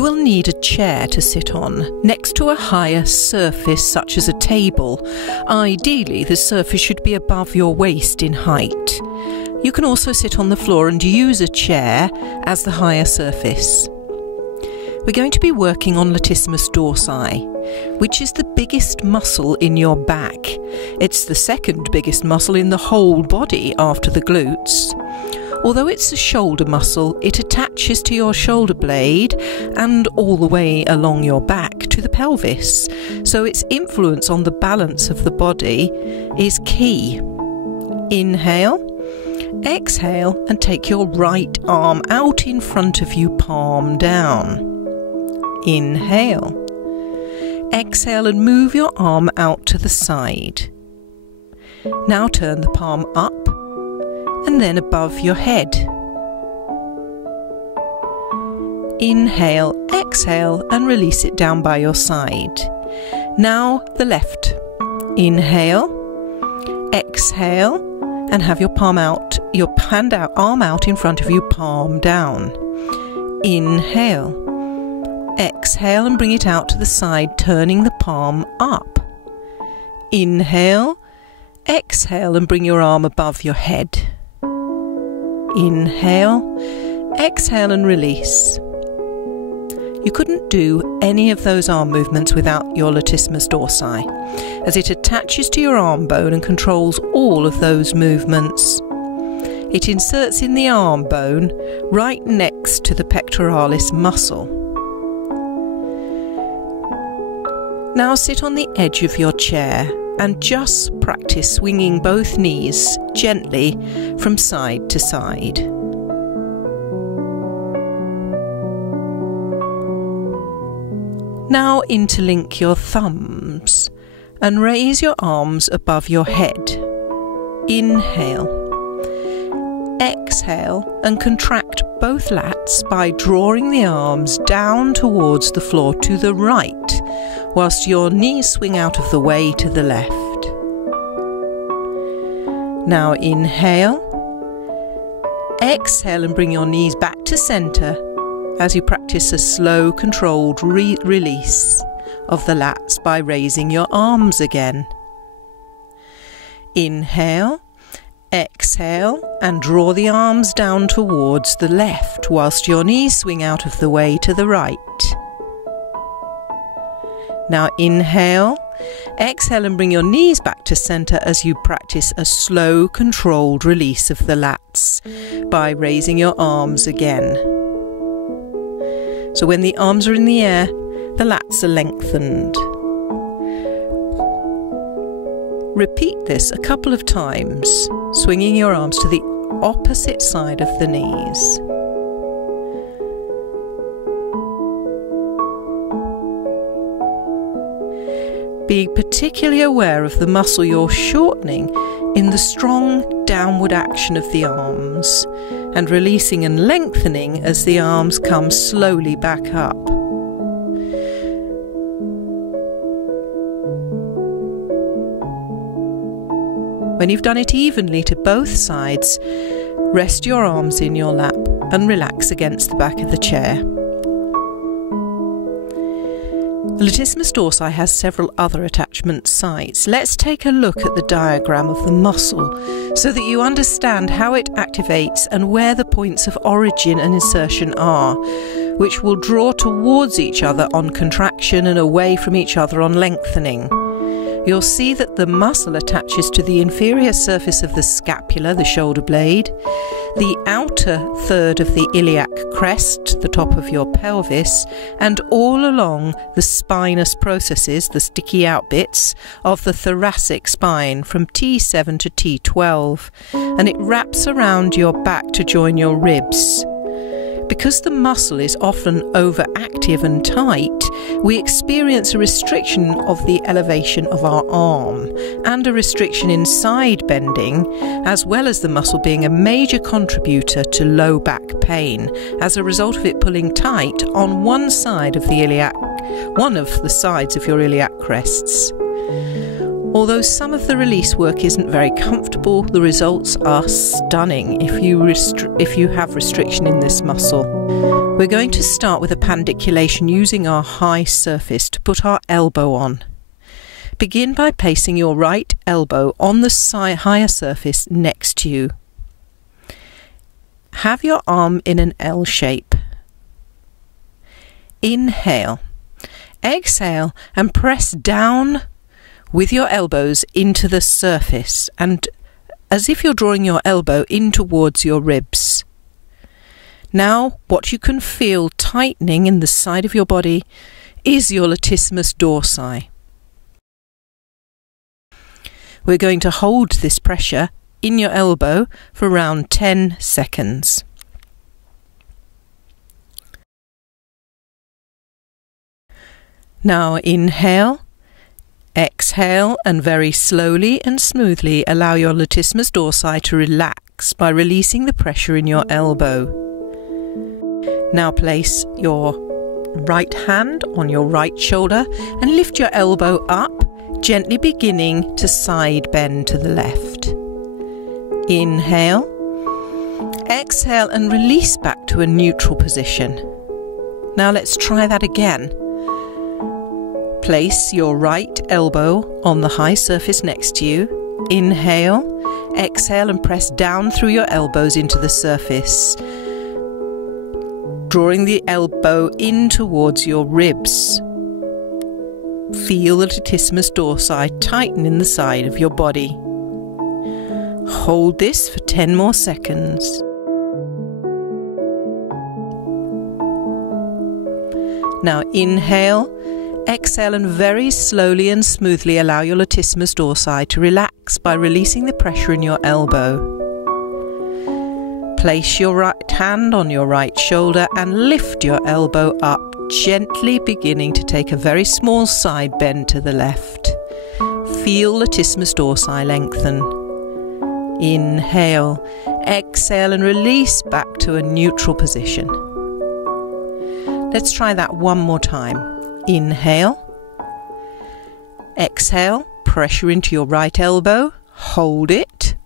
You will need a chair to sit on, next to a higher surface such as a table. Ideally, the surface should be above your waist in height. You can also sit on the floor and use a chair as the higher surface. We're going to be working on Latissimus dorsi, which is the biggest muscle in your back. It's the second biggest muscle in the whole body after the glutes. Although it's a shoulder muscle, it attaches to your shoulder blade and all the way along your back to the pelvis, so its influence on the balance of the body is key. Inhale, exhale, and take your right arm out in front of you, palm down. Inhale, exhale, and move your arm out to the side. Now turn the palm up and then above your head. Inhale, exhale, and release it down by your side. Now the left. Inhale, exhale, and have your arm out in front of you, palm down. Inhale, exhale, and bring it out to the side, turning the palm up. Inhale, exhale, and bring your arm above your head. Inhale, exhale, and release. You couldn't do any of those arm movements without your latissimus dorsi, as it attaches to your arm bone and controls all of those movements. It inserts in the arm bone right next to the pectoralis muscle. Now sit on the edge of your chair and just practice swinging both knees gently from side to side. Now interlink your thumbs and raise your arms above your head. Inhale. Exhale and contract both lats by drawing the arms down towards the floor to the right, whilst your knees swing out of the way to the left. Now inhale, exhale, and bring your knees back to centre as you practice a slow, controlled release of the lats by raising your arms again. Inhale, exhale, and draw the arms down towards the left whilst your knees swing out of the way to the right. Now inhale, exhale, and bring your knees back to centre as you practice a slow, controlled release of the lats by raising your arms again. So when the arms are in the air, the lats are lengthened. Repeat this a couple of times, swinging your arms to the opposite side of the knees. Be particularly aware of the muscle you're shortening in the strong downward action of the arms, and releasing and lengthening as the arms come slowly back up. When you've done it evenly to both sides, rest your arms in your lap and relax against the back of the chair. The Latissimus dorsi has several other attachment sites. Let's take a look at the diagram of the muscle so that you understand how it activates and where the points of origin and insertion are, which will draw towards each other on contraction and away from each other on lengthening. You'll see that the muscle attaches to the inferior surface of the scapula, the shoulder blade, the outer third of the iliac crest, the top of your pelvis, and all along the spinous processes, the sticky out bits, of the thoracic spine from T7 to T12, and it wraps around your back to join your ribs. Because the muscle is often overactive and tight, we experience a restriction of the elevation of our arm and a restriction in side bending, as well as the muscle being a major contributor to low back pain as a result of it pulling tight on one side of the iliac, one of the sides of your iliac crests. Although some of the release work isn't very comfortable, the results are stunning if you have restriction in this muscle. We're going to start with a pandiculation using our high surface to put our elbow on. Begin by placing your right elbow on the higher surface next to you. Have your arm in an L shape. Inhale. Exhale and press down with your elbows into the surface, and as if you're drawing your elbow in towards your ribs. Now, what you can feel tightening in the side of your body is your latissimus dorsi. We're going to hold this pressure in your elbow for around 10 seconds. Now inhale, exhale, and very slowly and smoothly allow your latissimus dorsi to relax by releasing the pressure in your elbow. Now place your right hand on your right shoulder and lift your elbow up, gently beginning to side bend to the left. Inhale, exhale and release back to a neutral position. Now let's try that again. Place your right elbow on the high surface next to you. Inhale, exhale and press down through your elbows into the surface, drawing the elbow in towards your ribs. Feel the latissimus dorsi tighten in the side of your body. Hold this for 10 more seconds. Now inhale, exhale and very slowly and smoothly allow your latissimus dorsi to relax by releasing the pressure in your elbow. Place your right hand on your right shoulder and lift your elbow up, gently beginning to take a very small side bend to the left. Feel latissimus dorsi lengthen. Inhale, exhale and release back to a neutral position. Let's try that one more time. Inhale, exhale, pressure into your right elbow, hold it.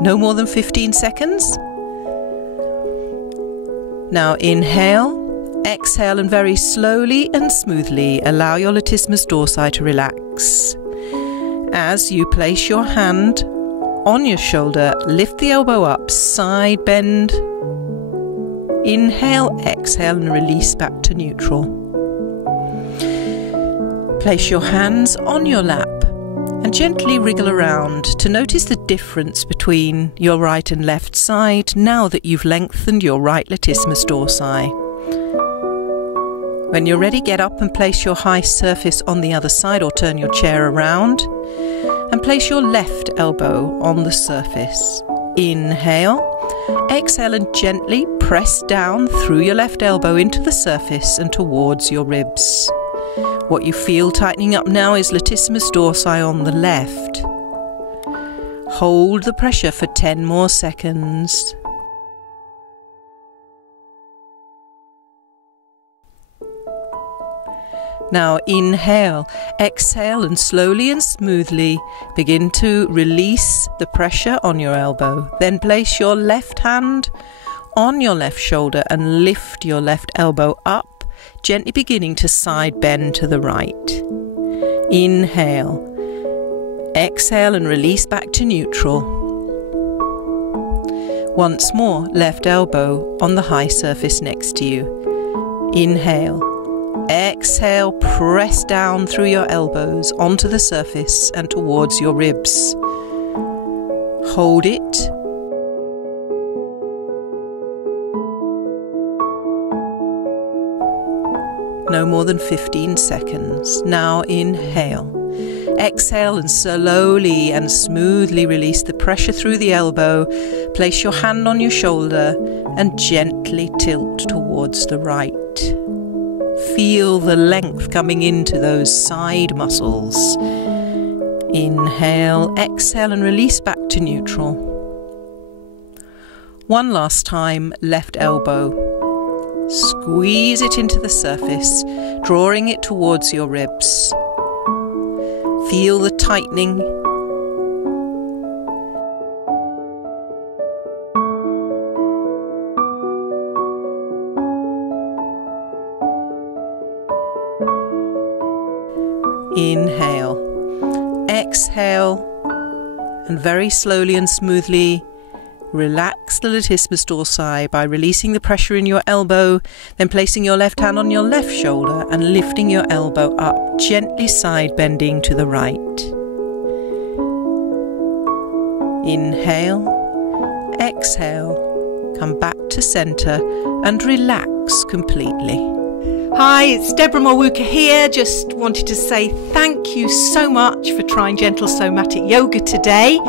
No more than 15 seconds. Now inhale, exhale and very slowly and smoothly allow your latissimus dorsi to relax. As you place your hand on your shoulder, lift the elbow up, side bend. Inhale, exhale and release back to neutral. Place your hands on your lap and gently wriggle around to notice the difference between your right and left side now that you've lengthened your right latissimus dorsi. When you're ready, get up and place your high surface on the other side or turn your chair around and place your left elbow on the surface. Inhale, exhale and gently press down through your left elbow into the surface and towards your ribs. What you feel tightening up now is latissimus dorsi on the left. Hold the pressure for 10 more seconds. Now inhale, exhale and slowly and smoothly begin to release the pressure on your elbow. Then place your left hand on your left shoulder and lift your left elbow up, gently beginning to side bend to the right. Inhale, exhale and release back to neutral. Once more, left elbow on the high surface next to you. Inhale, exhale, press down through your elbows onto the surface and towards your ribs. Hold it. No more than 15 seconds. Now inhale. Exhale and slowly and smoothly release the pressure through the elbow. Place your hand on your shoulder and gently tilt towards the right. Feel the length coming into those side muscles. Inhale, exhale and release back to neutral. One last time, left elbow. Squeeze it into the surface, drawing it towards your ribs. feel the tightening. Inhale, exhale, and very slowly and smoothly relax the latissimus dorsi by releasing the pressure in your elbow, then placing your left hand on your left shoulder and lifting your elbow up, gently side bending to the right. Inhale, exhale, come back to centre and relax completely. Hi, it's Deborah Mulwuka here. Just wanted to say thank you so much for trying gentle somatic yoga today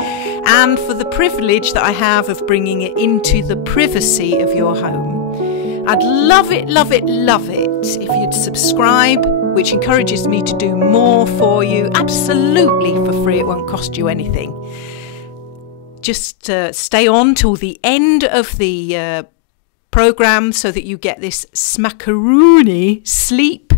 and for the privilege that I have of bringing it into the privacy of your home. I'd love it, love it, love it if you'd subscribe, which encourages me to do more for you, absolutely for free. It won't cost you anything. Just stay on till the end of the program so that you get this smackaroony sleep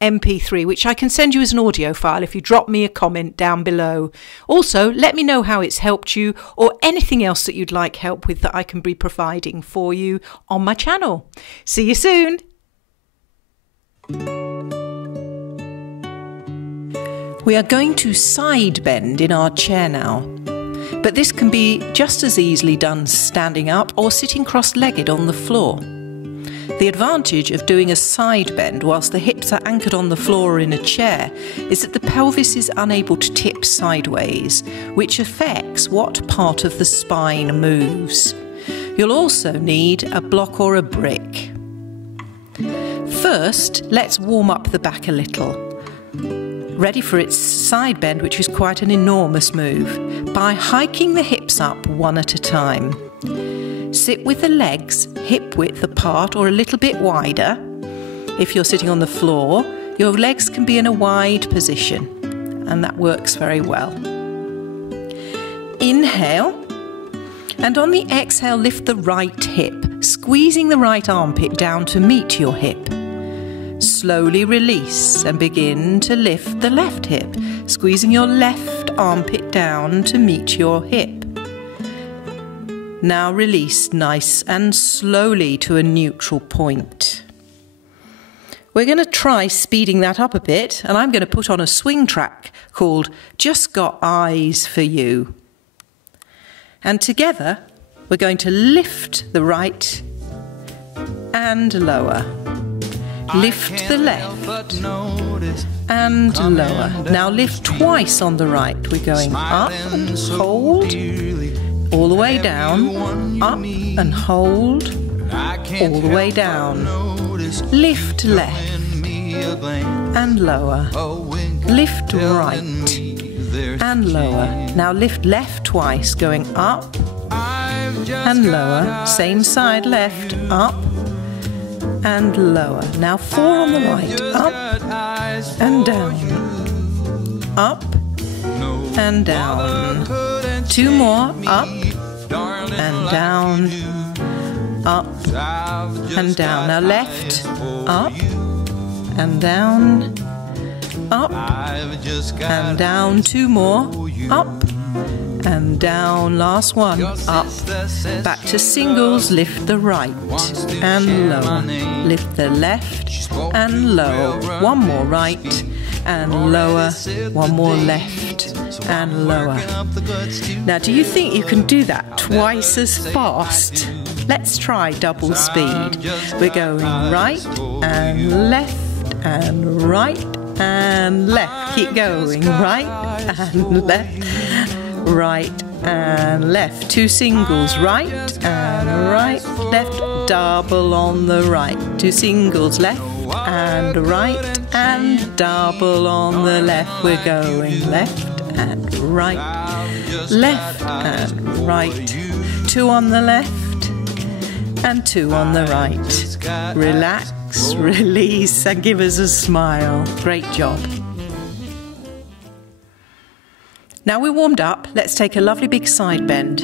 MP3, which I can send you as an audio file if you drop me a comment down below. Also, let me know how it's helped you or anything else that you'd like help with that I can be providing for you on my channel. See you soon. We are going to side bend in our chair now. But this can be just as easily done standing up or sitting cross-legged on the floor. The advantage of doing a side bend whilst the hips are anchored on the floor or in a chair is that the pelvis is unable to tip sideways, which affects what part of the spine moves. You'll also need a block or a brick. First, let's warm up the back a little. Ready for its side bend, which is quite an enormous move, by hiking the hips up one at a time. Sit with the legs hip width apart or a little bit wider. If you're sitting on the floor, your legs can be in a wide position, and that works very well. Inhale, and on the exhale, lift the right hip, squeezing the right armpit down to meet your hip. Slowly release and begin to lift the left hip, squeezing your left armpit down to meet your hip. Now release nice and slowly to a neutral point. We're going to try speeding that up a bit, and I'm going to put on a swing track called Just Got Eyes for You. And together we're going to lift the right and lower. Lift the left and lower. Now lift twice on the right. We're going up and hold, all the way down, up and hold, all the way down. Lift left and lower. Lift right and lower. Now lift left twice, going up and lower. Same side, left, up and lower. Now 4 on the right, up and down, up and down. 2 more, up and down, up and down. Now left, up and down, up and down. 2 more, up and down. Last one, up. Back to singles. Lift the right and lower. Lift the left and lower. 1 more right and lower. 1 more left and lower. Now, do you think you can do that twice as fast? Let's try double speed. We're going right and left and right and left. Keep going. Right and left. Right and left. 2 singles, right and right, left, double on the right. 2 singles, left and right and double on the left. We're going left and right, left and right. 2 on the left and 2 on the right. Relax, release and give us a smile. Great job. Now we're warmed up, let's take a lovely big side bend.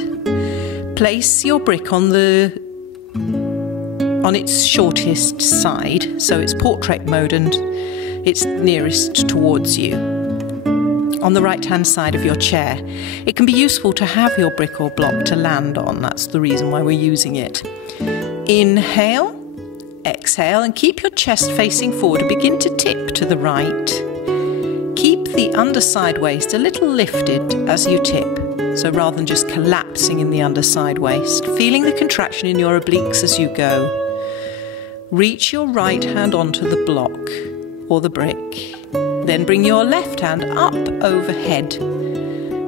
Place your brick on its shortest side, so it's portrait mode and it's nearest towards you. on the right-hand side of your chair. It can be useful to have your brick or block to land on. That's the reason why we're using it. Inhale, exhale, and keep your chest facing forward and begin to tip to the right. Keep the underside waist a little lifted as you tip, so rather than just collapsing in the underside waist, feeling the contraction in your obliques as you go. Reach your right hand onto the block or the brick. Then bring your left hand up overhead.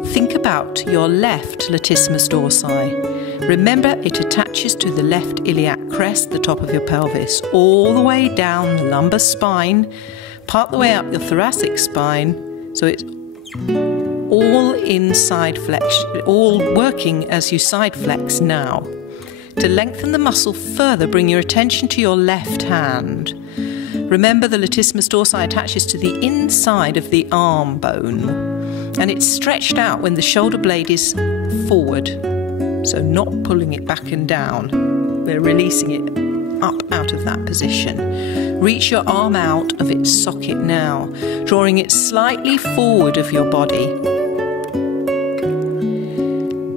Think about your left latissimus dorsi. Remember, it attaches to the left iliac crest, the top of your pelvis, all the way down the lumbar spine, part the way up your thoracic spine, so it's all in side flex, all working as you side flex now. To lengthen the muscle further, bring your attention to your left hand. Remember, the latissimus dorsi attaches to the inside of the arm bone, and it's stretched out when the shoulder blade is forward, so not pulling it back and down. We're releasing it up out of that position. Reach your arm out of its socket now, drawing it slightly forward of your body.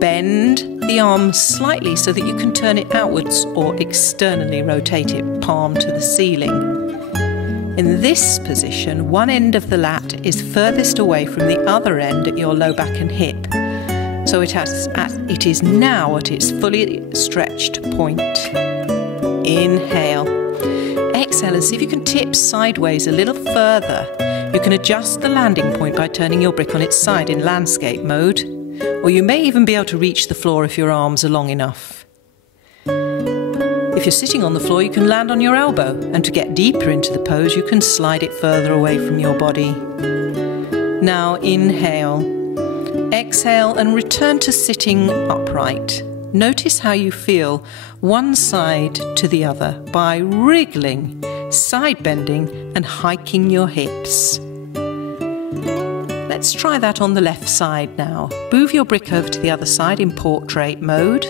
Bend the arm slightly so that you can turn it outwards or externally rotate it, palm to the ceiling. In this position, one end of the lat is furthest away from the other end at your low back and hip. So it is now at its fully stretched point. Inhale. Exhale and see if you can tip sideways a little further. You can adjust the landing point by turning your brick on its side in landscape mode, or you may even be able to reach the floor if your arms are long enough. If you're sitting on the floor, you can land on your elbow, and to get deeper into the pose, you can slide it further away from your body. Now inhale, exhale, and return to sitting upright. Notice how you feel one side to the other by wriggling, side bending, and hiking your hips. Let's try that on the left side now. Move your brick over to the other side in portrait mode.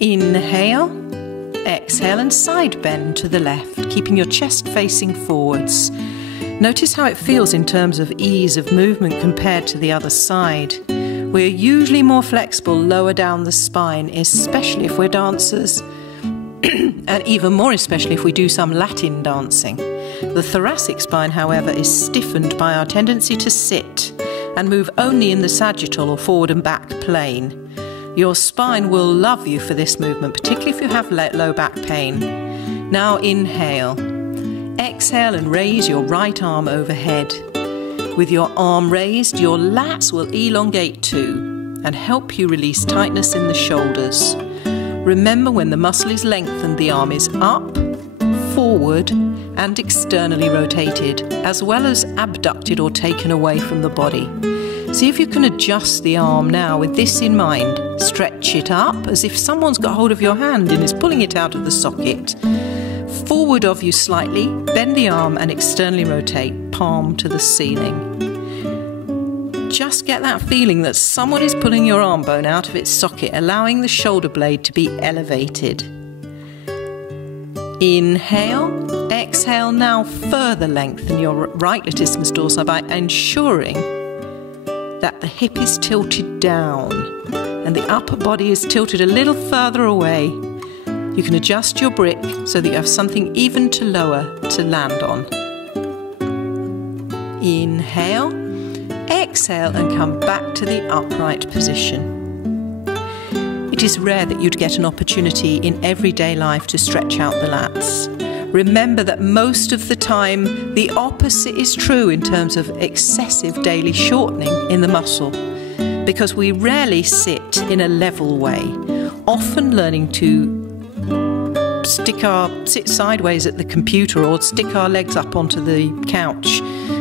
Inhale, exhale, and side bend to the left, keeping your chest facing forwards. Notice how it feels in terms of ease of movement compared to the other side. We're usually more flexible lower down the spine, especially if we're dancers, and even more especially if we do some Latin dancing. The thoracic spine, however, is stiffened by our tendency to sit and move only in the sagittal or forward and back plane. Your spine will love you for this movement, particularly if you have low back pain. Now inhale. Exhale and raise your right arm overhead. With your arm raised, your lats will elongate too and help you release tightness in the shoulders. Remember, when the muscle is lengthened, the arm is up, forward, and externally rotated, as well as abducted or taken away from the body. See if you can adjust the arm now with this in mind. Stretch it up as if someone's got hold of your hand and is pulling it out of the socket. Forward of you slightly, bend the arm and externally rotate, palm to the ceiling. Just get that feeling that someone is pulling your arm bone out of its socket, allowing the shoulder blade to be elevated. Inhale, exhale, now further lengthen your right latissimus dorsi by ensuring that the hip is tilted down and the upper body is tilted a little further away. You can adjust your brick so that you have something even to lower to land on. Inhale, exhale, and come back to the upright position. It is rare that you'd get an opportunity in everyday life to stretch out the lats. Remember that most of the time the opposite is true in terms of excessive daily shortening in the muscle, because we rarely sit in a level way, often learning to sit sideways at the computer or stick our legs up onto the couch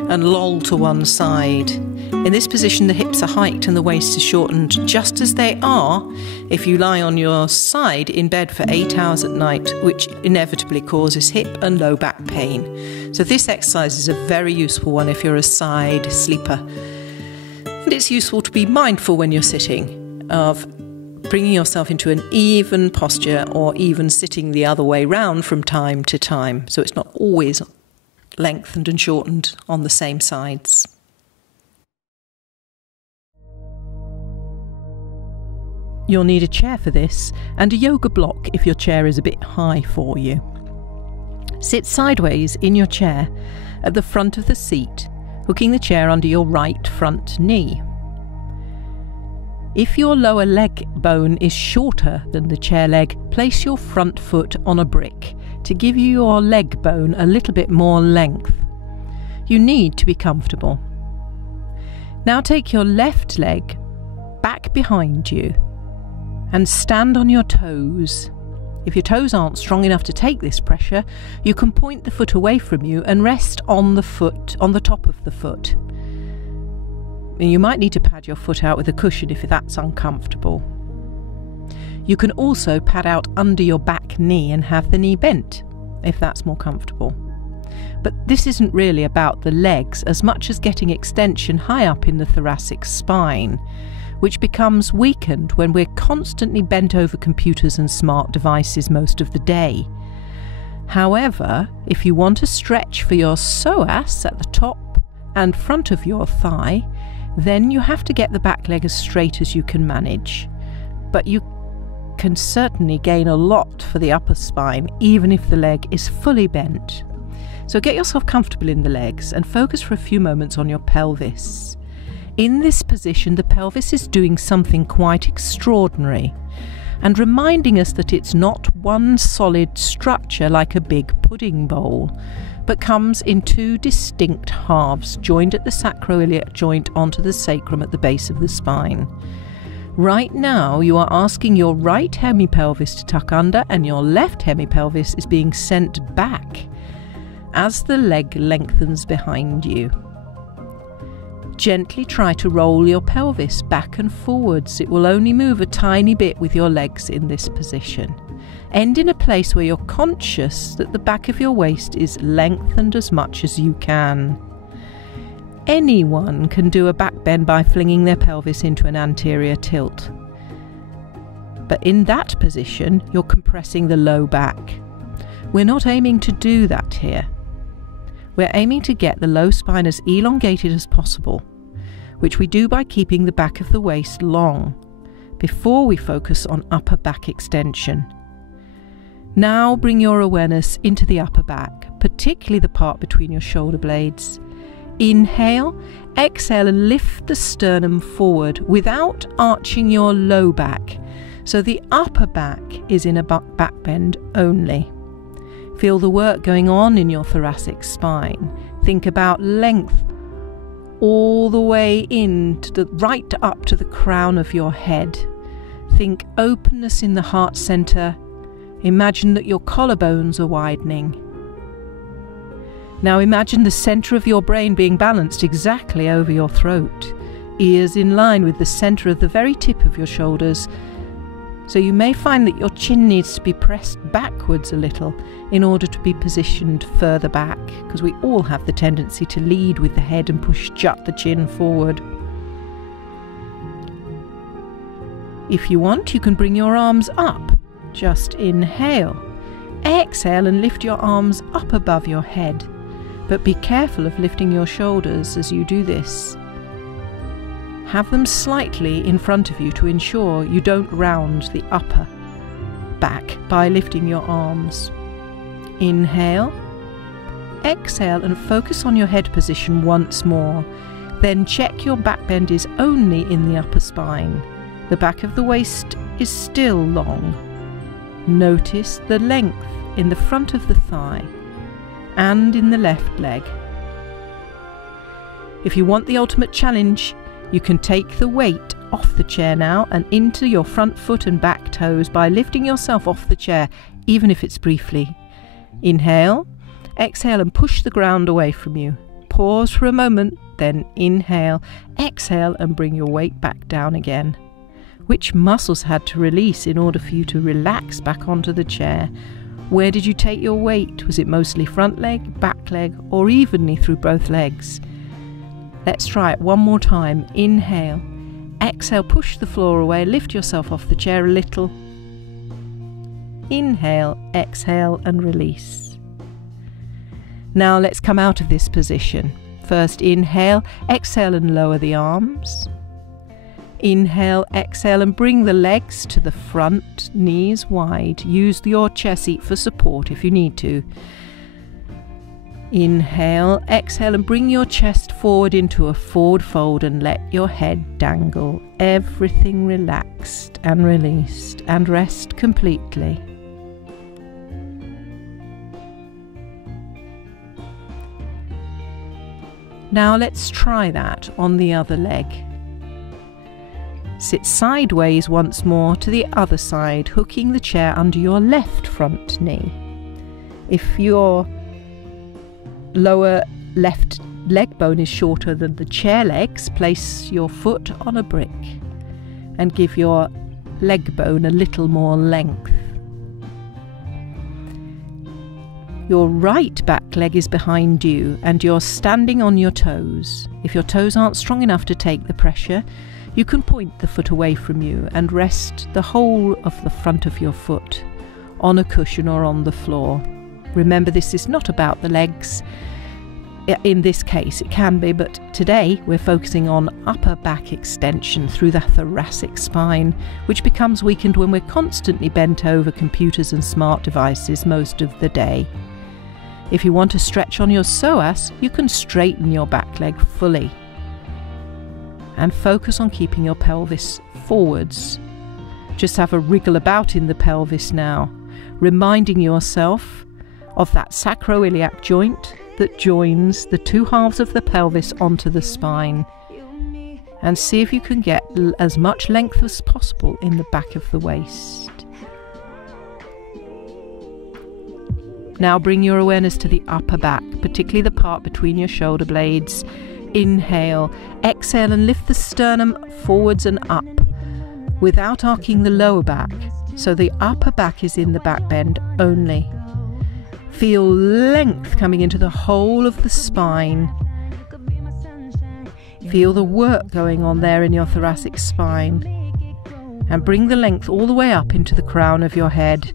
and loll to one side. In this position, the hips are hiked and the waist is shortened, just as they are if you lie on your side in bed for 8 hours at night, which inevitably causes hip and low back pain. So this exercise is a very useful one if you're a side sleeper. And it's useful to be mindful when you're sitting of bringing yourself into an even posture or even sitting the other way round from time to time, so it's not always lengthened and shortened on the same sides. You'll need a chair for this and a yoga block if your chair is a bit high for you. Sit sideways in your chair at the front of the seat, hooking the chair under your right front knee. If your lower leg bone is shorter than the chair leg, place your front foot on a brick to give you your leg bone a little bit more length. You need to be comfortable. Now take your left leg back behind you and stand on your toes. If your toes aren't strong enough to take this pressure, you can point the foot away from you and rest on the foot, on the top of the foot. You might need to pad your foot out with a cushion if that's uncomfortable. You can also pad out under your back knee and have the knee bent if that's more comfortable. But this isn't really about the legs as much as getting extension high up in the thoracic spine, which becomes weakened when we're constantly bent over computers and smart devices most of the day. However, if you want to stretch for your psoas at the top and front of your thigh, then you have to get the back leg as straight as you can manage. But you can certainly gain a lot for the upper spine, even if the leg is fully bent. So get yourself comfortable in the legs and focus for a few moments on your pelvis. In this position, the pelvis is doing something quite extraordinary and reminding us that it's not one solid structure like a big pudding bowl, but comes in two distinct halves joined at the sacroiliac joint onto the sacrum at the base of the spine. Right now, you are asking your right hemipelvis to tuck under and your left hemipelvis is being sent back as the leg lengthens behind you. Gently try to roll your pelvis back and forwards. It will only move a tiny bit with your legs in this position. End in a place where you're conscious that the back of your waist is lengthened as much as you can. Anyone can do a back bend by flinging their pelvis into an anterior tilt. But in that position, you're compressing the low back. We're not aiming to do that here. We're aiming to get the low spine as elongated as possible, which we do by keeping the back of the waist long, before we focus on upper back extension. Now bring your awareness into the upper back, particularly the part between your shoulder blades. Inhale, exhale and lift the sternum forward without arching your low back, so the upper back is in a back bend only. Feel the work going on in your thoracic spine. Think about length all the way in to the right up to the crown of your head. Think openness in the heart center. Imagine that your collarbones are widening. Now imagine the center of your brain being balanced exactly over your throat, ears in line with the center of the very tip of your shoulders. So you may find that your chin needs to be pressed backwards a little in order to be positioned further back, because we all have the tendency to lead with the head and jut the chin forward. If you want, you can bring your arms up. Just inhale. Exhale and lift your arms up above your head, but be careful of lifting your shoulders as you do this. Have them slightly in front of you to ensure you don't round the upper back by lifting your arms. Inhale, exhale and focus on your head position once more. Then check your back bend is only in the upper spine. The back of the waist is still long. Notice the length in the front of the thigh and in the left leg. If you want the ultimate challenge, you can take the weight off the chair now and into your front foot and back toes by lifting yourself off the chair, even if it's briefly. Inhale, exhale and push the ground away from you. Pause for a moment, then inhale, exhale and bring your weight back down again. Which muscles had to release in order for you to relax back onto the chair? Where did you take your weight? Was it mostly front leg, back leg, or evenly through both legs? Let's try it one more time. Inhale, exhale, push the floor away, lift yourself off the chair a little. Inhale, exhale and release. Now let's come out of this position. First inhale, exhale and lower the arms. Inhale, exhale, and bring the legs to the front, knees wide. Use your chair seat for support if you need to. Inhale, exhale, and bring your chest forward into a forward fold and let your head dangle. Everything relaxed and released, and rest completely. Now let's try that on the other leg. Sit sideways once more to the other side, hooking the chair under your left front knee. If your lower left leg bone is shorter than the chair legs, place your foot on a brick and give your leg bone a little more length. Your right back leg is behind you and you're standing on your toes. If your toes aren't strong enough to take the pressure, you can point the foot away from you and rest the whole of the front of your foot on a cushion or on the floor. Remember, this is not about the legs. In this case it can be, but today we're focusing on upper back extension through the thoracic spine, which becomes weakened when we're constantly bent over computers and smart devices most of the day. If you want to stretch on your psoas, you can straighten your back leg fully and focus on keeping your pelvis forwards. Just have a wriggle about in the pelvis now, reminding yourself of that sacroiliac joint that joins the two halves of the pelvis onto the spine, and see if you can get as much length as possible in the back of the waist. Now bring your awareness to the upper back, particularly the part between your shoulder blades. Inhale, exhale, and lift the sternum forwards and up without arcing the lower back, so the upper back is in the back bend only. Feel length coming into the whole of the spine. Feel the work going on there in your thoracic spine. And bring the length all the way up into the crown of your head.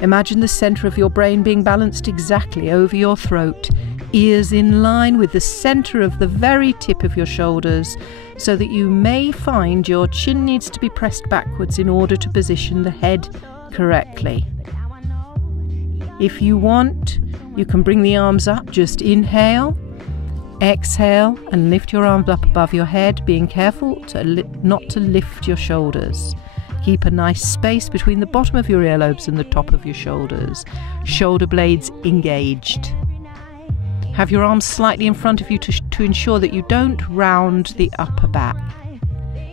Imagine the centre of your brain being balanced exactly over your throat, ears in line with the centre of the very tip of your shoulders, so that you may find your chin needs to be pressed backwards in order to position the head correctly. If you want, you can bring the arms up. Just inhale, exhale, and lift your arms up above your head, being careful not to lift your shoulders. Keep a nice space between the bottom of your earlobes and the top of your shoulders. Shoulder blades engaged. Have your arms slightly in front of you to ensure that you don't round the upper back.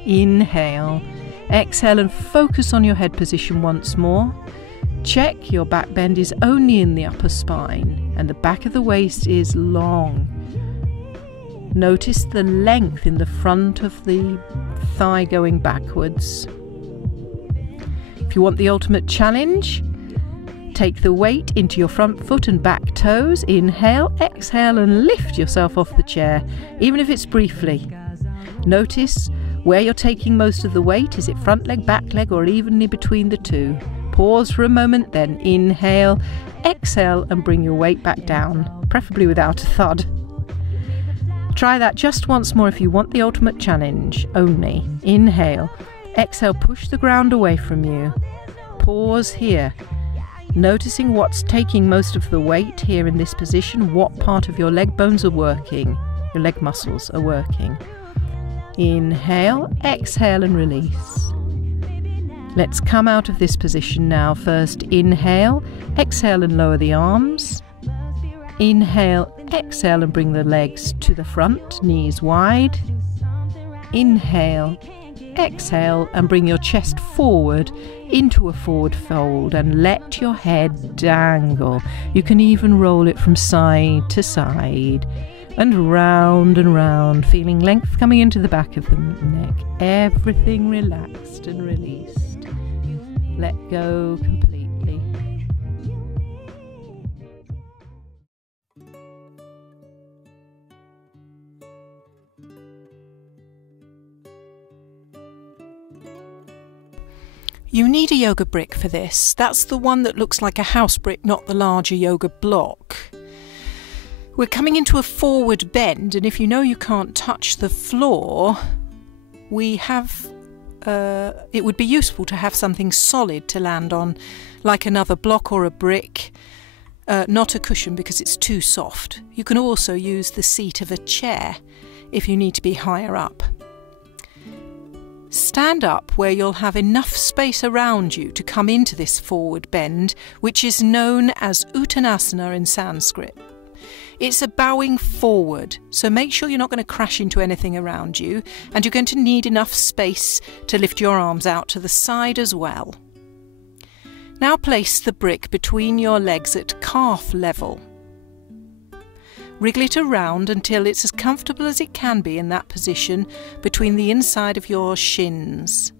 Inhale, exhale, and focus on your head position once more. Check your back bend is only in the upper spine and the back of the waist is long. Notice the length in the front of the thigh going backwards. If you want the ultimate challenge, take the weight into your front foot and back toes. Inhale, exhale, and lift yourself off the chair, even if it's briefly. Notice where you're taking most of the weight. Is it front leg, back leg, or evenly between the two? Pause for a moment, then inhale, exhale, and bring your weight back down, preferably without a thud. Try that just once more if you want the ultimate challenge only. Inhale, exhale, push the ground away from you. Pause here, noticing what's taking most of the weight here in this position, what part of your leg bones are working, your leg muscles are working. Inhale, exhale, and release. Let's come out of this position now. First, inhale, exhale, and lower the arms. Inhale, exhale, and bring the legs to the front, knees wide. Inhale, exhale, and bring your chest forward into a forward fold and let your head dangle. You can even roll it from side to side and round, feeling length coming into the back of the neck. Everything relaxed and released. Let go completely. You need a yoga brick for this. That's the one that looks like a house brick, not the larger yoga block. We're coming into a forward bend, and if you know you can't touch the floor, it would be useful to have something solid to land on, like another block or a brick, not a cushion because it's too soft. You can also use the seat of a chair if you need to be higher up. Stand up where you'll have enough space around you to come into this forward bend, which is known as Uttanasana in Sanskrit. It's a bowing forward, so make sure you're not going to crash into anything around you, and you're going to need enough space to lift your arms out to the side as well. Now place the brick between your legs at calf level. Wriggle it around until it's as comfortable as it can be in that position between the inside of your shins.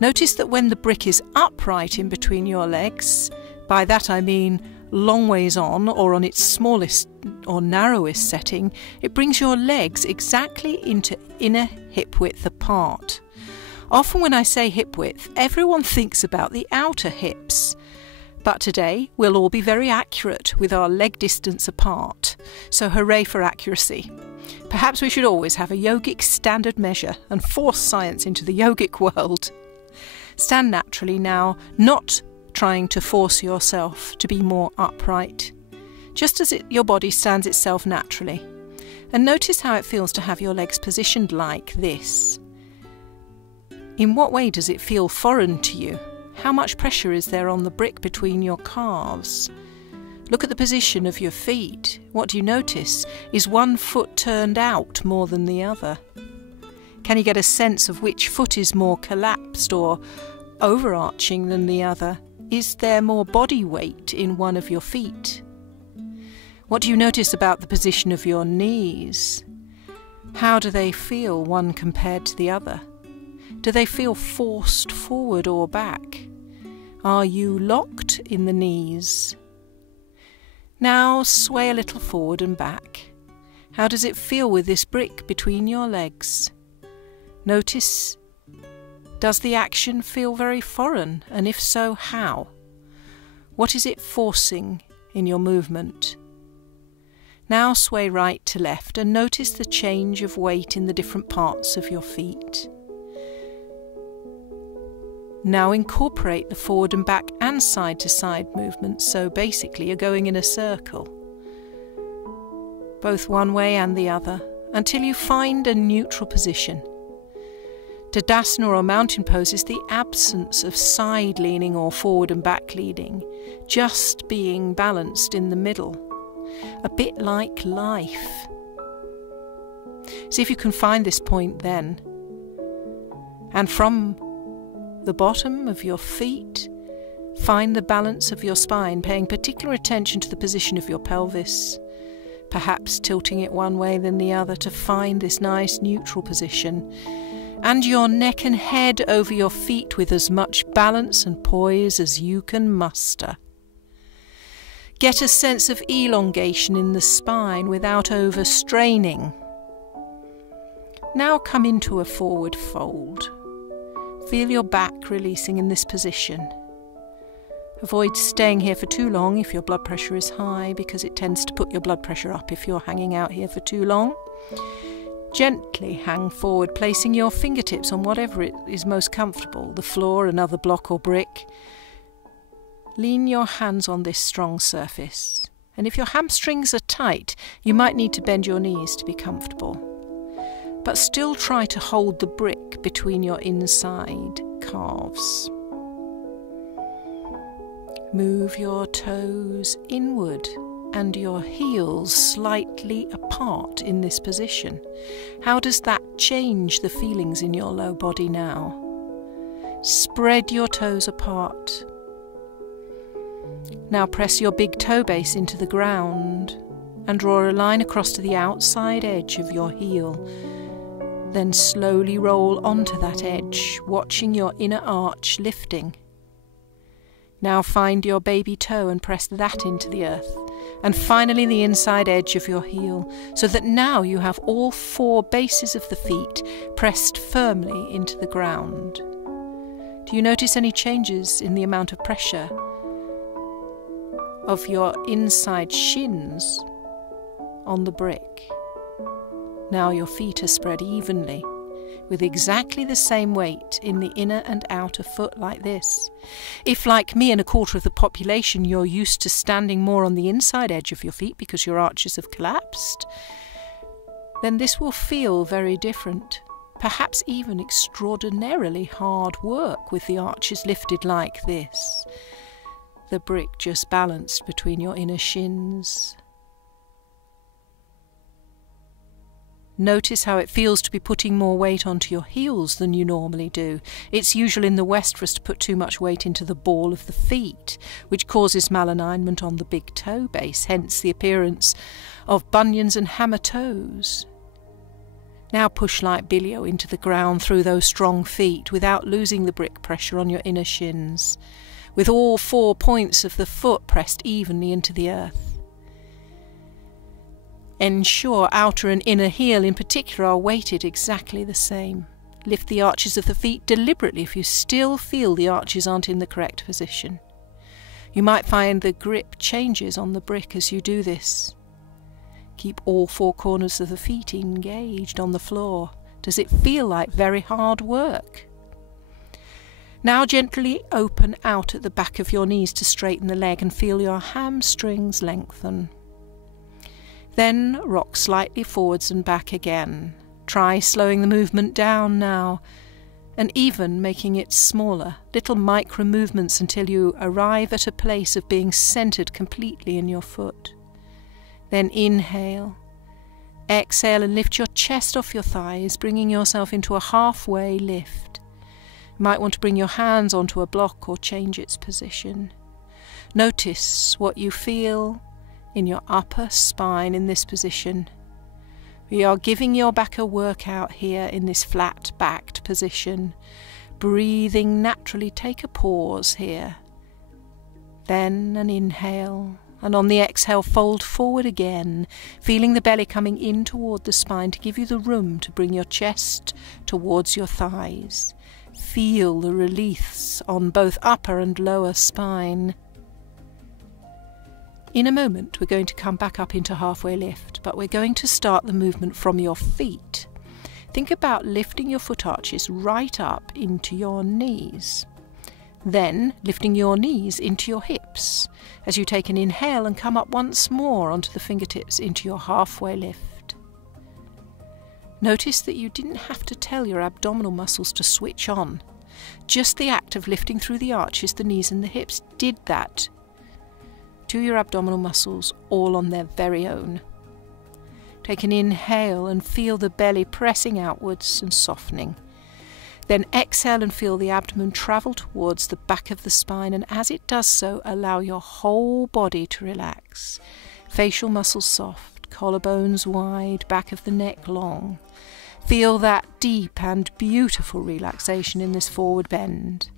Notice that when the brick is upright in between your legs, by that I mean long ways on or on its smallest or narrowest setting, it brings your legs exactly into inner hip width apart. Often when I say hip width, everyone thinks about the outer hips. But today we'll all be very accurate with our leg distance apart, so hooray for accuracy. Perhaps we should always have a yogic standard measure and force science into the yogic world. Stand naturally now, not trying to force yourself to be more upright, just as your body stands itself naturally. And notice how it feels to have your legs positioned like this. In what way does it feel foreign to you? How much pressure is there on the brick between your calves? Look at the position of your feet. What do you notice? Is one foot turned out more than the other? Can you get a sense of which foot is more collapsed or overarching than the other? Is there more body weight in one of your feet? What do you notice about the position of your knees? How do they feel one compared to the other? Do they feel forced forward or back? Are you locked in the knees? Now sway a little forward and back. How does it feel with this brick between your legs? Notice, does the action feel very foreign? And if so, how? What is it forcing in your movement? Now sway right to left and notice the change of weight in the different parts of your feet. Now incorporate the forward and back and side to side movements, so basically you're going in a circle, both one way and the other, until you find a neutral position. Tadasana or mountain pose is the absence of side leaning or forward and back leaning, just being balanced in the middle, a bit like life. See if you can find this point then. And from the bottom of your feet, find the balance of your spine, paying particular attention to the position of your pelvis, perhaps tilting it one way then the other to find this nice neutral position, and your neck and head over your feet with as much balance and poise as you can muster. Get a sense of elongation in the spine without overstraining. Now come into a forward fold. Feel your back releasing in this position. Avoid staying here for too long if your blood pressure is high, because it tends to put your blood pressure up if you're hanging out here for too long. Gently hang forward, placing your fingertips on whatever it is most comfortable, the floor, another block or brick. Lean your hands on this strong surface, and if your hamstrings are tight, you might need to bend your knees to be comfortable. But still try to hold the brick between your inside calves. Move your toes inward and your heels slightly apart in this position. How does that change the feelings in your low body now? Spread your toes apart. Now press your big toe base into the ground and draw a line across to the outside edge of your heel. Then slowly roll onto that edge, watching your inner arch lifting. Now find your baby toe and press that into the earth, and finally the inside edge of your heel, so that now you have all four bases of the feet pressed firmly into the ground. Do you notice any changes in the amount of pressure of your inside shins on the brick? Now your feet are spread evenly. with exactly the same weight in the inner and outer foot like this. If, like me and a quarter of the population, you're used to standing more on the inside edge of your feet because your arches have collapsed, then this will feel very different. Perhaps even extraordinarily hard work with the arches lifted like this. The brick just balanced between your inner shins. Notice how it feels to be putting more weight onto your heels than you normally do. It's usual in the West for us to put too much weight into the ball of the feet, which causes malalignment on the big toe base, hence the appearance of bunions and hammer toes. Now push like bilio into the ground through those strong feet without losing the brick pressure on your inner shins, with all 4 points of the foot pressed evenly into the earth. Ensure outer and inner heel in particular are weighted exactly the same. Lift the arches of the feet deliberately if you still feel the arches aren't in the correct position. You might find the grip changes on the brick as you do this. Keep all 4 corners of the feet engaged on the floor. Does it feel like very hard work? Now gently open out at the back of your knees to straighten the leg and feel your hamstrings lengthen. Then rock slightly forwards and back again. Try slowing the movement down now, and even making it smaller, little micro movements until you arrive at a place of being centered completely in your foot. Then inhale, exhale and lift your chest off your thighs, bringing yourself into a halfway lift. You might want to bring your hands onto a block or change its position. Notice what you feel in your upper spine in this position. We are giving your back a workout here in this flat-backed position. Breathing naturally, take a pause here. Then an inhale, and on the exhale fold forward again, feeling the belly coming in toward the spine to give you the room to bring your chest towards your thighs. Feel the release on both upper and lower spine. In a moment we're going to come back up into halfway lift, but we're going to start the movement from your feet. Think about lifting your foot arches right up into your knees. Then lifting your knees into your hips as you take an inhale and come up once more onto the fingertips into your halfway lift. Notice that you didn't have to tell your abdominal muscles to switch on. Just the act of lifting through the arches, the knees and the hips did that to your abdominal muscles all on their very own. Take an inhale and feel the belly pressing outwards and softening. Then exhale and feel the abdomen travel towards the back of the spine, and as it does so, allow your whole body to relax. Facial muscles soft, collarbones wide, back of the neck long. Feel that deep and beautiful relaxation in this forward bend.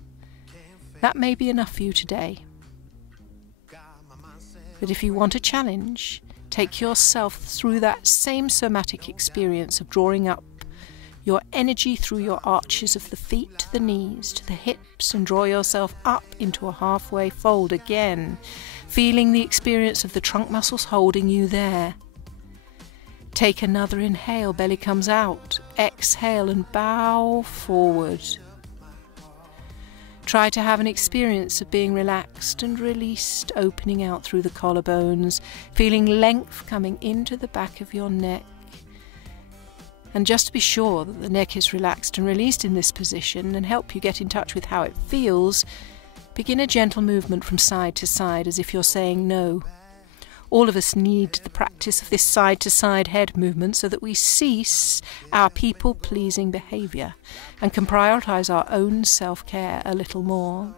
That may be enough for you today. But if you want a challenge, take yourself through that same somatic experience of drawing up your energy through your arches of the feet to the knees, to the hips, and draw yourself up into a halfway fold again, feeling the experience of the trunk muscles holding you there. Take another inhale, belly comes out. Exhale and bow forward. Try to have an experience of being relaxed and released, opening out through the collarbones, feeling length coming into the back of your neck. And just to be sure that the neck is relaxed and released in this position and help you get in touch with how it feels, begin a gentle movement from side to side as if you're saying no. All of us need the practice of this side-to-side head movement so that we cease our people-pleasing behaviour and can prioritise our own self-care a little more.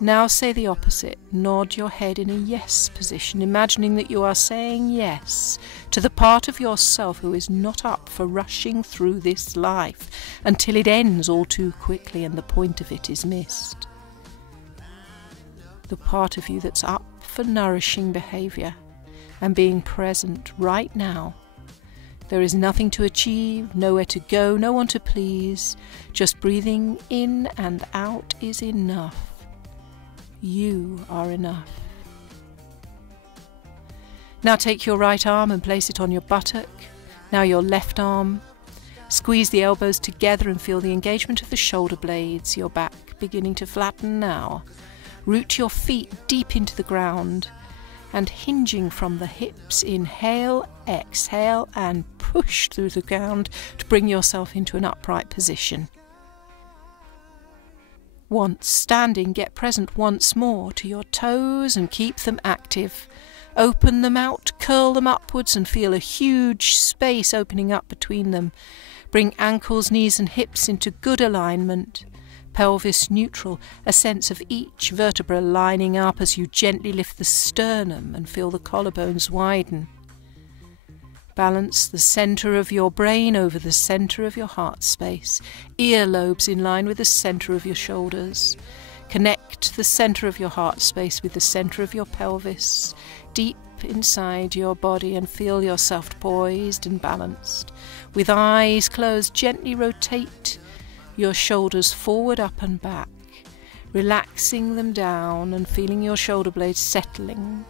Now say the opposite. Nod your head in a yes position, imagining that you are saying yes to the part of yourself who is not up for rushing through this life until it ends all too quickly and the point of it is missed. The part of you that's up for nourishing behaviour and being present right now. There is nothing to achieve, nowhere to go, no one to please. Just breathing in and out is enough. You are enough. Now take your right arm and place it on your buttock. Now your left arm. Squeeze the elbows together and feel the engagement of the shoulder blades, your back beginning to flatten now. Root your feet deep into the ground and hinging from the hips. Inhale, exhale and push through the ground to bring yourself into an upright position. Once standing, get present once more to your toes and keep them active. Open them out, curl them upwards and feel a huge space opening up between them. Bring ankles, knees and hips into good alignment. Pelvis neutral, a sense of each vertebra lining up as you gently lift the sternum and feel the collarbones widen. Balance the centre of your brain over the centre of your heart space. Earlobes in line with the centre of your shoulders. Connect the centre of your heart space with the centre of your pelvis, deep inside your body, and feel yourself poised and balanced. With eyes closed, gently rotate your shoulders forward, up and back, relaxing them down and feeling your shoulder blades settling.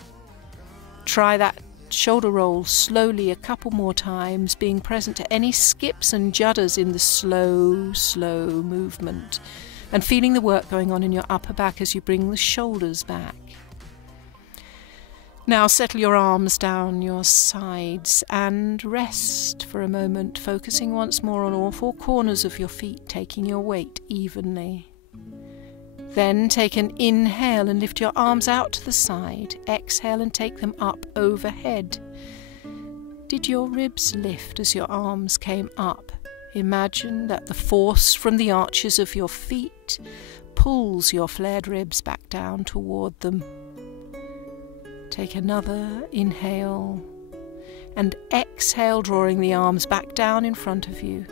Try that shoulder roll slowly a couple more times, being present to any skips and judders in the slow movement, and feeling the work going on in your upper back as you bring the shoulders back. Now settle your arms down your sides and rest for a moment, focusing once more on all four corners of your feet, taking your weight evenly. Then take an inhale and lift your arms out to the side. Exhale and take them up overhead. Did your ribs lift as your arms came up? Imagine that the force from the arches of your feet pulls your flared ribs back down toward them. Take another inhale and exhale, drawing the arms back down in front of you.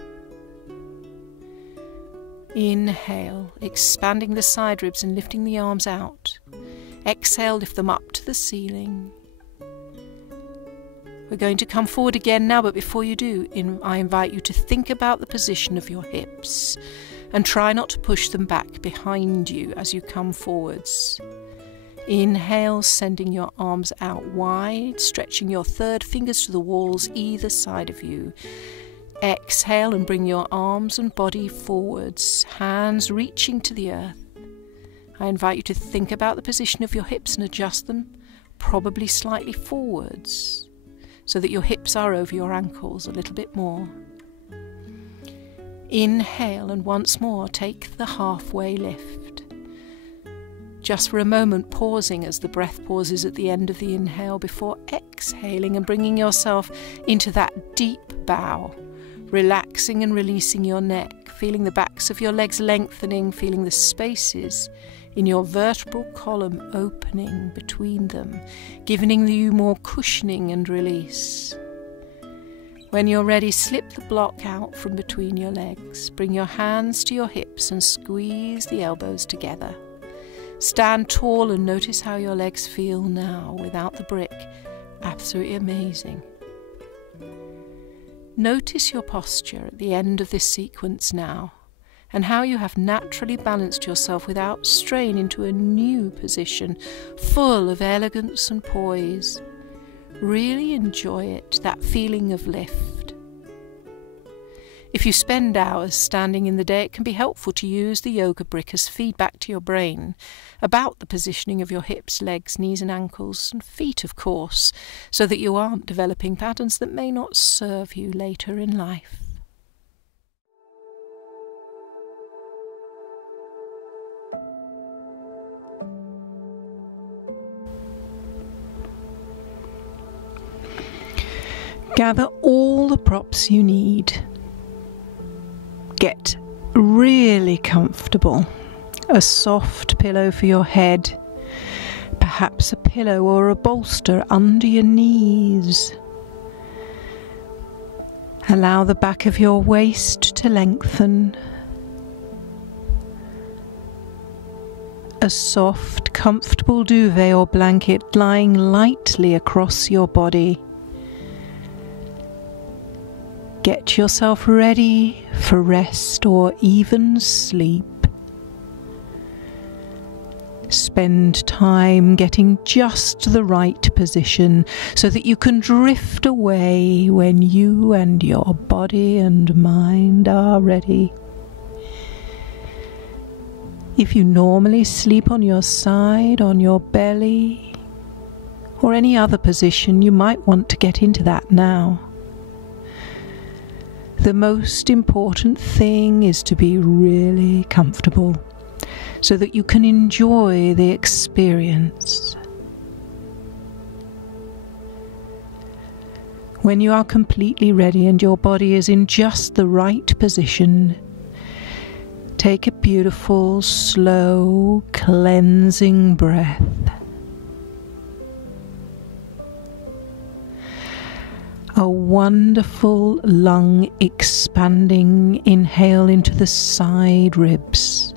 Inhale, expanding the side ribs and lifting the arms out. Exhale, lift them up to the ceiling. We're going to come forward again now, but before you do, I invite you to think about the position of your hips and try not to push them back behind you as you come forwards. Inhale, sending your arms out wide, stretching your third fingers to the walls either side of you. Exhale and bring your arms and body forwards, hands reaching to the earth. I invite you to think about the position of your hips and adjust them, probably slightly forwards, so that your hips are over your ankles a little bit more. Inhale and once more take the halfway lift. Just for a moment pausing as the breath pauses at the end of the inhale before exhaling and bringing yourself into that deep bow, relaxing and releasing your neck, feeling the backs of your legs lengthening, feeling the spaces in your vertebral column opening between them, giving you more cushioning and release. When you're ready, slip the block out from between your legs. Bring your hands to your hips and squeeze the elbows together. Stand tall and notice how your legs feel now without the brick. Absolutely amazing. Notice your posture at the end of this sequence now, and how you have naturally balanced yourself without strain into a new position, full of elegance and poise. Really enjoy it, that feeling of lift. If you spend hours standing in the day, it can be helpful to use the yoga brick as feedback to your brain about the positioning of your hips, legs, knees and ankles, and feet, of course, so that you aren't developing patterns that may not serve you later in life. Gather all the props you need. Get really comfortable. A soft pillow for your head, perhaps a pillow or a bolster under your knees. Allow the back of your waist to lengthen. A soft, comfortable duvet or blanket lying lightly across your body. Get yourself ready for rest or even sleep. Spend time getting just the right position so that you can drift away when you and your body and mind are ready. If you normally sleep on your side, on your belly, or any other position, you might want to get into that now. The most important thing is to be really comfortable, so that you can enjoy the experience. When you are completely ready and your body is in just the right position, take a beautiful, slow, cleansing breath. A wonderful lung expanding inhale into the side ribs.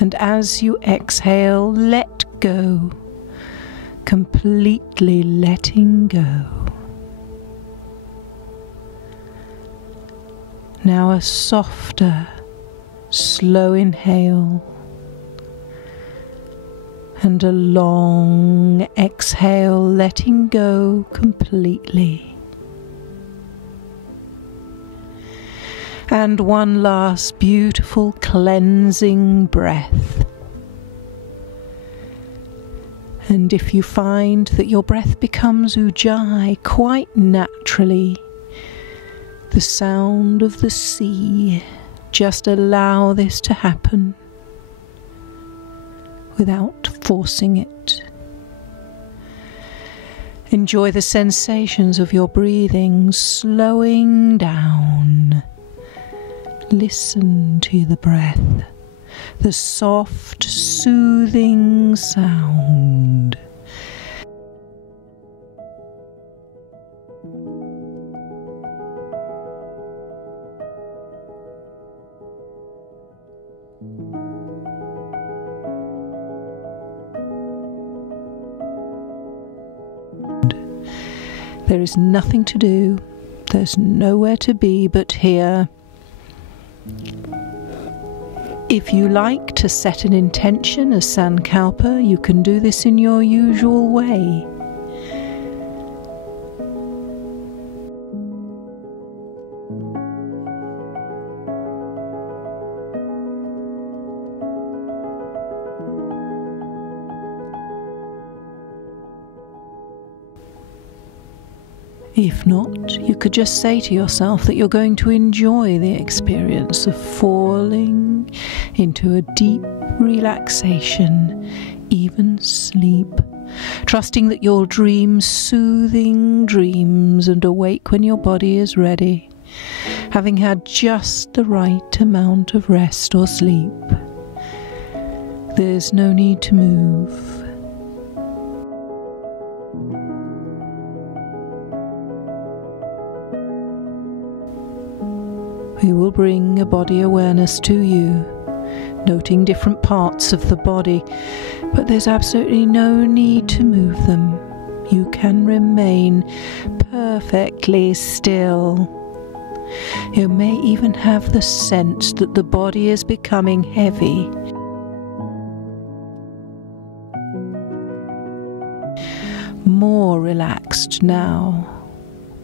And as you exhale, let go, completely letting go. Now a softer, slow inhale and a long exhale, letting go completely. And one last beautiful cleansing breath. And if you find that your breath becomes ujjayi quite naturally, the sound of the sea, just allow this to happen without forcing it. Enjoy the sensations of your breathing slowing down. Listen to the breath, the soft, soothing sound. There is nothing to do, there's nowhere to be but here. If you like to set an intention as Sankalpa, you can do this in your usual way. If not, you could just say to yourself that you're going to enjoy the experience of falling into a deep relaxation, even sleep, trusting that you'll dream soothing dreams and awake when your body is ready, having had just the right amount of rest or sleep. There's no need to move. We will bring a body awareness to you, noting different parts of the body, but there's absolutely no need to move them. You can remain perfectly still. You may even have the sense that the body is becoming heavy. More relaxed now.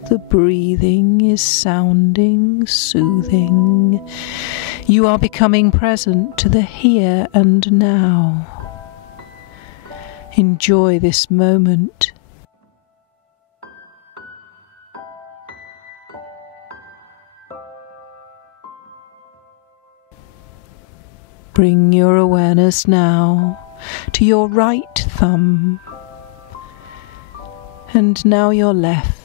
The breathing is sounding soothing. You are becoming present to the here and now. Enjoy this moment. Bring your awareness now to your right thumb, and now your left.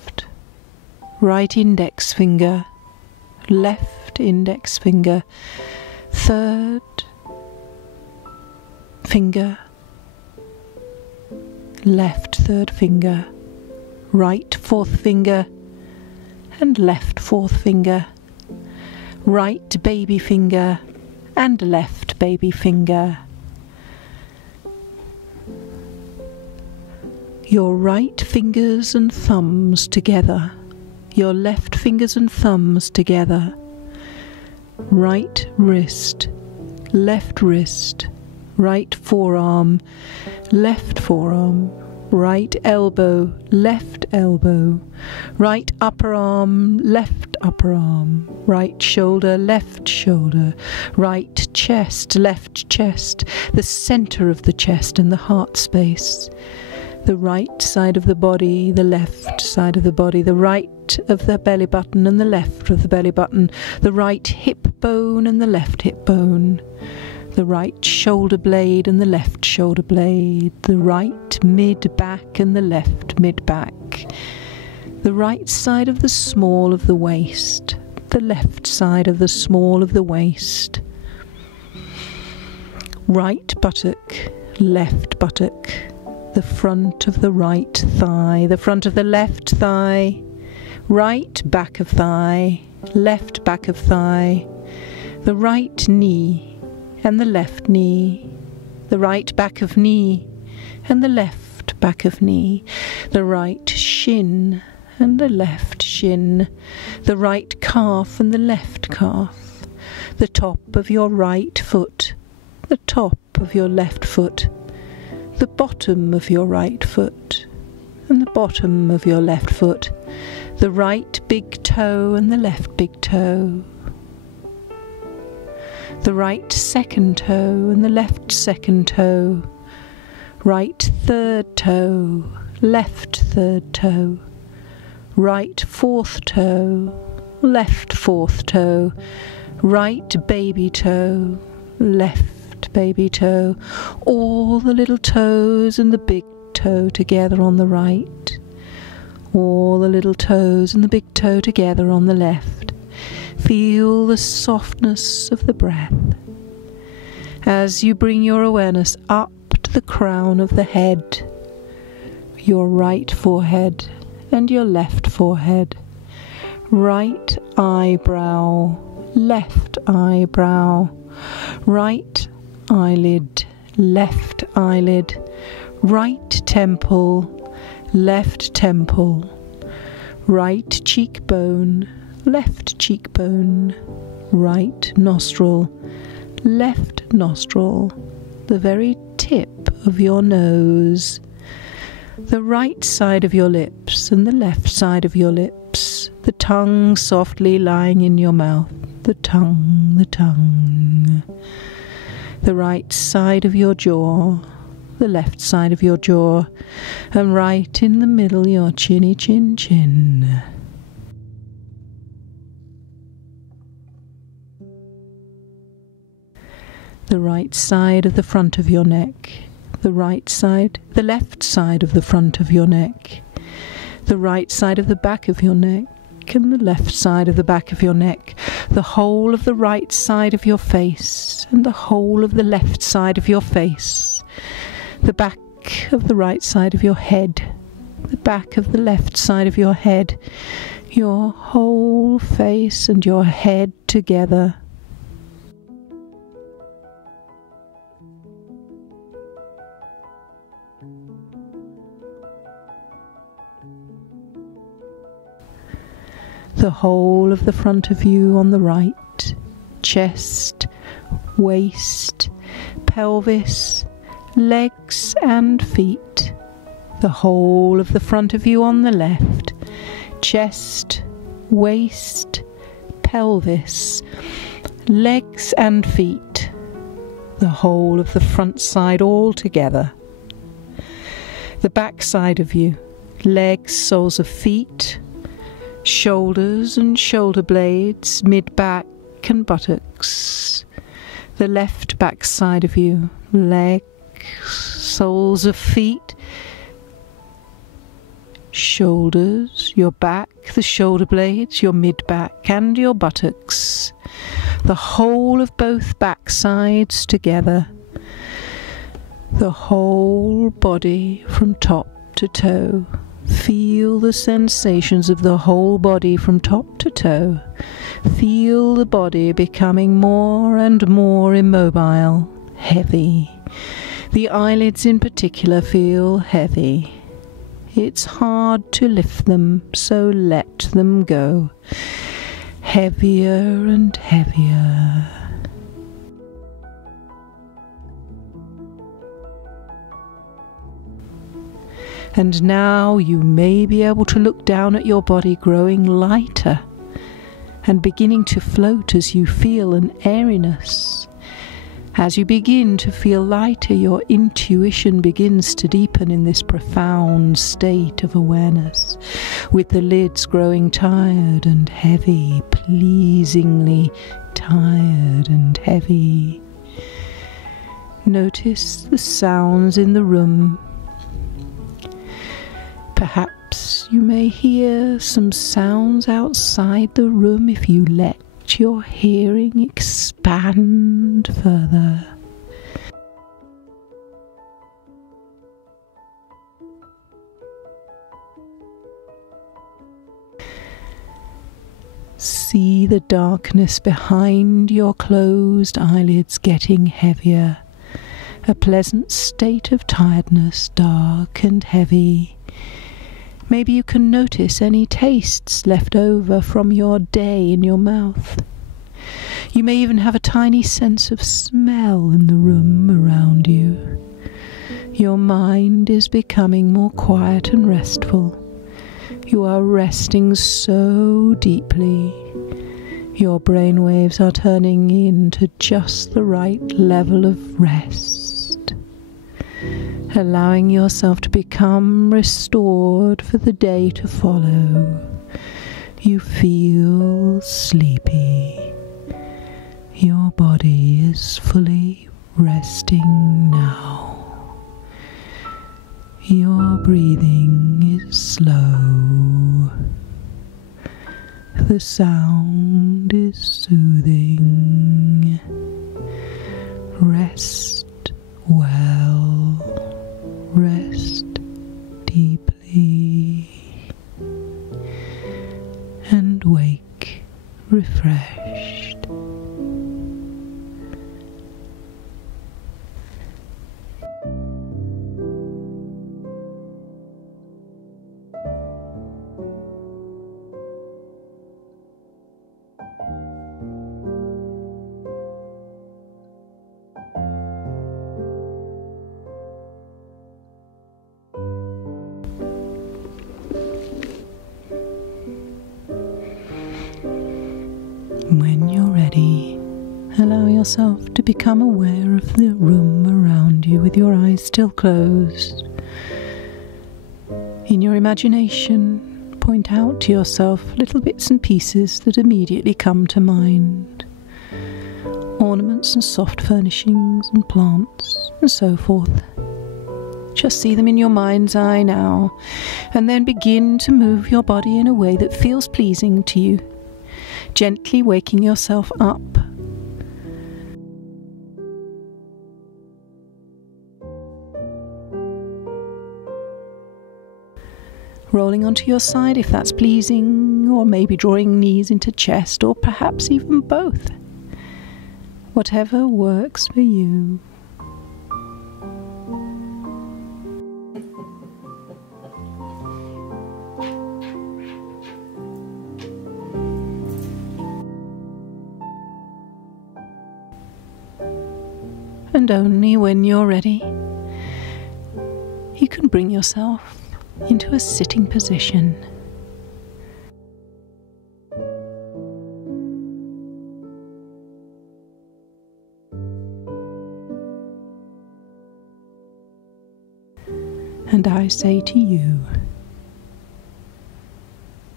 Right index finger, left index finger, third finger, left third finger, right fourth finger, and left fourth finger, right baby finger, and left baby finger. Your right fingers and thumbs together. Your left fingers and thumbs together. Right wrist, right forearm, left forearm, right elbow, left elbow, right upper arm, left upper arm, right shoulder, left shoulder, right chest, left chest, the centre of the chest and the heart space, the right side of the body, the left side of the body, the right of the belly button and the left of the belly button, the right hip bone and the left hip bone, the right shoulder blade and the left shoulder blade, the right mid-back and the left mid-back, the right side of the small of the waist, the left side of the small of the waist, right buttock, left buttock, the front of the right thigh, the front of the left thigh, right back of thigh, left back of thigh, the right knee and the left knee, the right back of knee and the left back of knee, the right shin and the left shin, the right calf and the left calf, the top of your right foot, the top of your left foot, the bottom of your right foot and the bottom of your left foot, the right big toe and the left big toe, the right second toe and the left second toe, right third toe, left third toe, right fourth toe, left fourth toe, right baby toe, left baby toe, all the little toes and the big toe together on the right, all the little toes and the big toe together on the left. Feel the softness of the breath as you bring your awareness up to the crown of the head, your right forehead and your left forehead, right eyebrow, left eyebrow, right eyelid, left eyelid, right temple, left temple, right cheekbone, left cheekbone, right nostril, left nostril, the very tip of your nose, the right side of your lips and the left side of your lips, the tongue softly lying in your mouth, the tongue, the right side of your jaw, the left side of your jaw, and right in the middle your chinny chin chin. The right side of the front of your neck, the right side, the left side of the front of your neck, the right side of the back of your neck, and the left side of the back of your neck, the whole of the right side of your face, and the whole of the left side of your face, the back of the right side of your head, the back of the left side of your head, your whole face and your head together. The whole of the front of you on the right, chest, waist, pelvis, legs and feet. The whole of the front of you on the left, chest, waist, pelvis, legs and feet. The whole of the front side all together. The back side of you, legs, soles of feet, shoulders and shoulder blades, mid-back and buttocks. The left back side of you, legs, soles of feet, shoulders, your back, the shoulder blades, your mid-back and your buttocks. The whole of both back sides together. The whole body from top to toe. Feel the sensations of the whole body from top to toe. Feel the body becoming more and more immobile, heavy. The eyelids in particular feel heavy. It's hard to lift them, so let them go. Heavier and heavier. And now you may be able to look down at your body growing lighter and beginning to float as you feel an airiness. As you begin to feel lighter, your intuition begins to deepen in this profound state of awareness, with the lids growing tired and heavy, pleasingly tired and heavy. Notice the sounds in the room. Perhaps you may hear some sounds outside the room if you let your hearing expand further. See the darkness behind your closed eyelids getting heavier, a pleasant state of tiredness, dark and heavy. Maybe you can notice any tastes left over from your day in your mouth. You may even have a tiny sense of smell in the room around you. Your mind is becoming more quiet and restful. You are resting so deeply. Your brainwaves are turning into just the right level of rest, allowing yourself to become restored for the day to follow. You feel sleepy. Your body is fully resting now. Your breathing is slow. The sound is soothing. Rest well. Rest deeply. And wake refreshed. When you're ready, allow yourself to become aware of the room around you with your eyes still closed. In your imagination, point out to yourself little bits and pieces that immediately come to mind. Ornaments and soft furnishings and plants and so forth. Just see them in your mind's eye now, and then begin to move your body in a way that feels pleasing to you, gently waking yourself up. Rolling onto your side if that's pleasing, or maybe drawing knees into chest, or perhaps even both. Whatever works for you. And only when you're ready, you can bring yourself into a sitting position. And I say to you,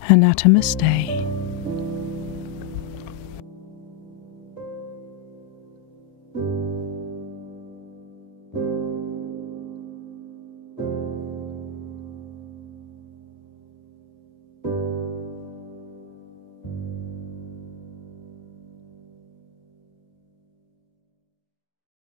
Namaste.